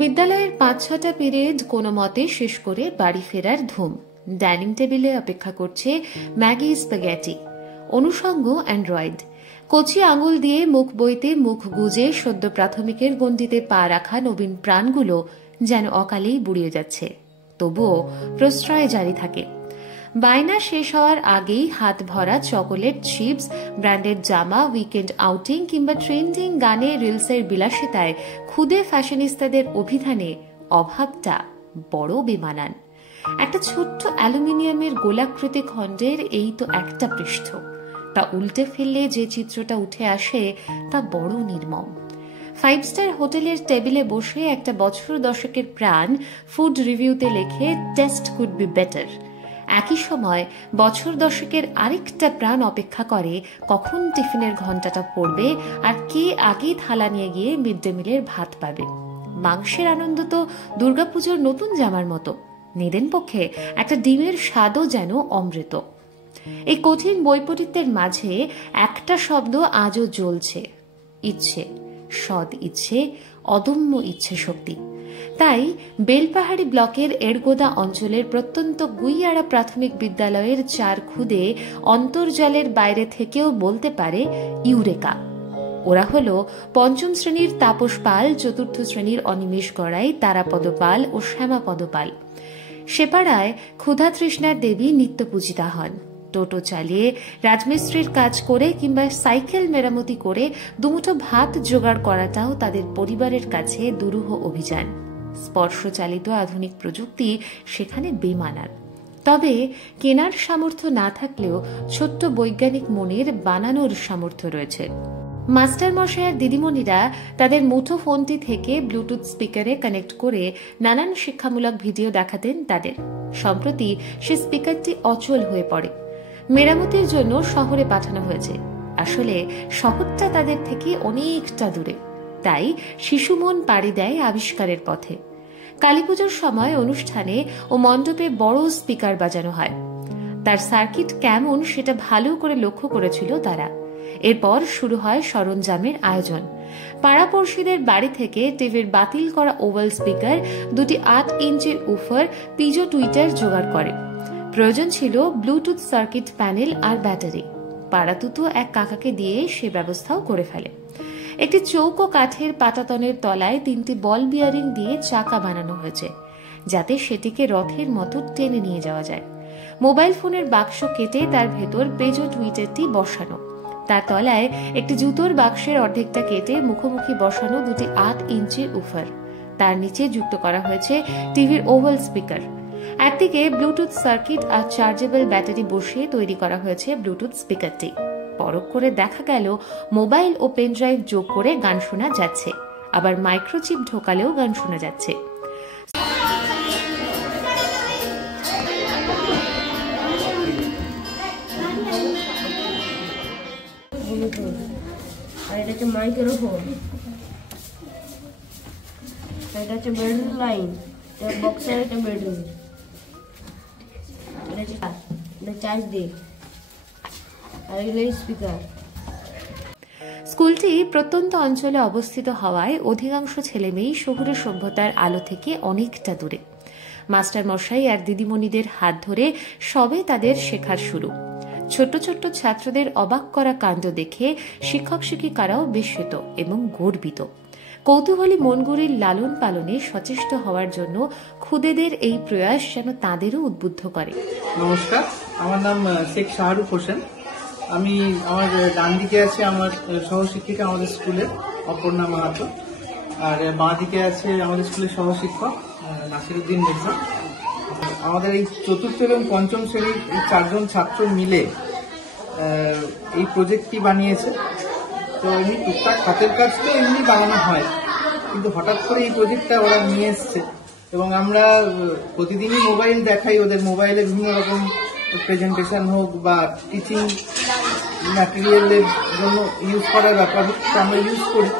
বিদ্যালয়ের ৫-৬টা পিরিয়ড কোনো মতে শেষ করে বাড়ি ফেরার ধুম। ডাইনিং টেবিলে অপেক্ষা করছে ম্যাগি স্প্যাগেটি, অনুষঙ্গ অ্যান্ড্রয়েড। কচি আঙুল দিয়ে মুখ বইতে মুখ গুজে সদ্য প্রাথমিকের গণ্ডিতে পা রাখা নবীন প্রাণগুলো যেন অকালেই বুড়িয়ে যাচ্ছে। তবুও প্রশ্রয় জারি থাকে। বায়না শেষ হওয়ার আগেই হাত ভরা চকোলেট, চিপস, ব্র্যান্ডেড জামা, উইকেন্ড আউটিং কিংবা ট্রেন্ডিং গানে রিলসের বিলাসিতায় ক্ষুদে ফ্যাশনিস্তাদের অভিধানে অভাবটা বড় বেমানান। একটা ছোট্ট অ্যালুমিনিয়ামের গোলাকৃতি খণ্ডের এই তো একটা পৃষ্ঠ, তা উল্টে ফেললে যে চিত্রটা উঠে আসে তা বড় নির্মম। 5 স্টার হোটেলের টেবিলে বসে একটা বছর দশকের প্রাণ ফুড রিভিউতে লেখে টেস্ট কুড বি বেটার। একই সময় বছর দশকের আরেকটা প্রাণ অপেক্ষা করে কখন টিফিনের ঘন্টাটা পড়বে আর কে আগে থালা নিয়ে গিয়ে মিড ডে মিলের ভাত পাবে। মাংসের আনন্দ তো দুর্গাপুজোর নতুন জামার মতো, নিদেন পক্ষে একটা ডিমের স্বাদও যেন অমৃত। এই কঠিন বৈপরীত্যের মাঝে একটা শব্দ আজও জ্বলছে, ইচ্ছে। সৎ ইচ্ছে, অদম্য ইচ্ছে শক্তি। তাই বেলপাহাড়ি ব্লকের এড়গোদা অঞ্চলের প্রত্যন্ত গুইয়াড়া প্রাথমিক বিদ্যালয়ের 4 খুদে অন্তর্জালের বাইরে থেকেও বলতে পারে ইউরেকা। ওরা হল 5ম শ্রেণীর তাপস পাল, 4র্থ শ্রেণীর অনিমেষ গড়াই, তারাপদ পাল ও শ্যামাপদ পাল। সেপাড়ায় ক্ষুধা তৃষ্ণার দেবী নিত্য পূজিতা হন। টোটো চালিয়ে রাজমিস্ত্রির কাজ করে কিংবা সাইকেল মেরামতি করে দুমুঠো ভাত জোগাড় করাটাও তাদের পরিবারের কাছে দুরূহ অভিযান। স্পর্শচালিত আধুনিক প্রযুক্তি সেখানে বেমানান। তবে কেনার সামর্থ্য না থাকলেও ছোট্ট বৈজ্ঞানিক মনের বানানোর সামর্থ্য রয়েছে। মাস্টার মশাই আর দিদিমণিরা তাদের মুঠো ফোনটি থেকে ব্লুটুথ স্পিকারে কানেক্ট করে নানান শিক্ষামূলক ভিডিও দেখাতেন তাদের। সম্প্রতি সে স্পিকারটি অচল হয়ে পড়ে। মেরামতির জন্য শহরে পাঠানো হয়েছে। আসলে শহরটা তাদের থেকে অনেকটা দূরে, তাই শিশু মন পাড়ি দেয় আবিষ্কারের পথে। কালীপুজোর সময় অনুষ্ঠানে ও মণ্ডপে বড় স্পিকার বাজানো হয়। তার সার্কিট কেমন সেটা ভালো করে লক্ষ্য করেছিল তারা। এরপর শুরু হয় সরঞ্জামের আয়োজন। পাড়াপড়শিদের বাড়ি থেকে টিভির বাতিল করা ওভাল স্পিকার, 2টি 8 ইঞ্চির উফার, পিজো টুইটার জোগাড় করে। প্রয়োজন ছিল ব্লুটুথ সার্কিট প্যানেল আর ব্যাটারি। পাড়াতুতো এক কাকাকে দিয়ে সে ব্যবস্থাও করে ফেলে। একটি চৌকো কাঠের পাটাতনের তলায় 3টি বল বিয়ারিং দিয়ে চাকা বানানো হয়েছে, যাতে সেটিকে রথের মতো টেনে নিয়ে যাওয়া যায়। মোবাইল ফোনের বাক্স কেটে তার ভেতর পেজো টুইটারটি বসানো। তার তলায় একটি জুতোর বাক্সের অর্ধেকটা কেটে মুখোমুখি বসানো 2টি 8 ইঞ্চির উফার। তার নিচে যুক্ত করা হয়েছে টিভির ওভাল স্পিকার। একদিকে ব্লুটুথ সার্কিট আর চার্জেবল ব্যাটারি বসিয়ে তৈরি করা হয়েছে ব্লুটুথ স্পিকারটি। পরখ করে দেখা গেল মোবাইল ও পেনড্রাইভ যোগ করে গান শোনা যাচ্ছে, আবার মাইক্রোচিপ ঢোকালেও গান শোনা যাচ্ছে। আর এটা হচ্ছে মাইক্রোফোন, এটা হচ্ছে বেডরুম লাইন, এটা বক্সের, এটা বেডরুম, এটা চার্জ দিই, আর এগুলো স্পিকার। স্কুলটি প্রত্যন্ত অঞ্চলে অবস্থিত হওয়ায় অধিকাংশ ছেলেমেয়েই শহুরে সভ্যতার আলো থেকে অনেকটা দূরে। মাস্টার মশাই আর দিদিমণিদের হাত ধরে সবে তাদের শেখার শুরু। ছোট্ট ছোট্ট ছাত্রদের অবাক করা কাণ্ড দেখে শিক্ষক শিক্ষিকারাও বিস্মিত এবং গর্বিত। কৌতূহলী মনগুলির লালন পালনে সচেষ্ট হওয়ার জন্য খুদেদের এই প্রয়াস যেন তাঁদেরও উদ্বুদ্ধ করে। নমস্কার, আমার নাম শেখ শাহরুখ হোসেন। আমি আমার ডান দিকে আছে আমার সহশিক্ষিকা আমাদের স্কুলের অপর্ণা মাহাতো, আর বাঁ দিকে আছে আমাদের স্কুলের সহশিক্ষক নাসিরুদ্দিন মির্জা। আমাদের এই 4র্থ এবং 5ম শ্রেণীর এই 4 জন ছাত্র মিলে এই প্রজেক্টটি বানিয়েছে। তো এমনি টুকটাক হাতের কাজ তো এমনি বানানো হয়, কিন্তু হঠাৎ করে এই প্রজেক্টটা ওরা নিয়ে এসছে এবং আমরা প্রতিদিনই মোবাইল দেখাই ওদের। মোবাইলে বিভিন্ন রকম প্রেজেন্টেশন হোক বা টিচিং ম্যাটেরিয়ালের জন্য ইউজ করার ব্যাপার আমরা ইউজ করি।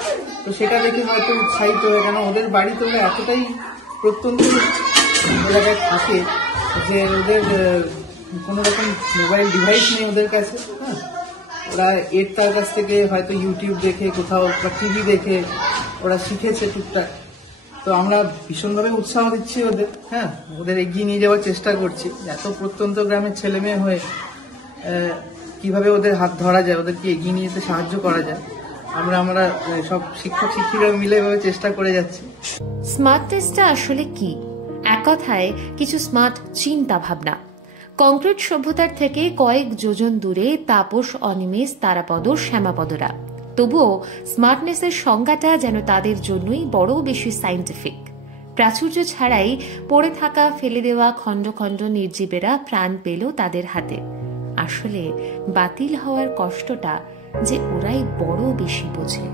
তো সেটা দেখে হয়তো উৎসাহিত হয়ে, কেন ওদের বাড়িতে ওরা এতটাই প্রত্যন্ত এলাকায় থাকে যে ওদের কোনো রকম মোবাইল ডিভাইস নেই ওদের কাছে। হ্যাঁ, ওরা এর তার কাছ থেকে হয়তো ইউটিউব দেখে কোথাও বা টিভি দেখে ওরা শিখেছে টুকটাক। তো আমরা ভীষণভাবে উৎসাহ দিচ্ছি ওদের, হ্যাঁ, ওদের এগিয়ে নিয়ে যাওয়ার চেষ্টা করছি। এত প্রত্যন্ত গ্রামের ছেলে মেয়ে হয়ে কিভাবে ওদের হাত ধরা যায়, ওদেরকে এগিয়ে নিয়ে যেতে সাহায্য করা যায়, আমরা সব শিক্ষক শিক্ষিকা মিলে এভাবে চেষ্টা করে যাচ্ছি। স্মার্টনেসটা আসলে কি? এক কথায় কিছু স্মার্ট চিন্তা ভাবনা। কংক্রিট সভ্যতার থেকে কয়েক যোজন দূরে তাপস, অনিমেষ, তারাপদ, শ্যামাপদরা। তবুও স্মার্টনেসের সংজ্ঞাটা যেন তাদের জন্যই বড় বেশি সায়েন্টিফিক। প্রাচুর্য ছাড়াই পড়ে থাকা, ফেলে দেওয়া খণ্ড খণ্ড নির্জীবেরা প্রাণ পেল তাদের হাতে। আসলে বাতিল হওয়ার কষ্টটা যে ওরাই বড় বেশি বোঝে।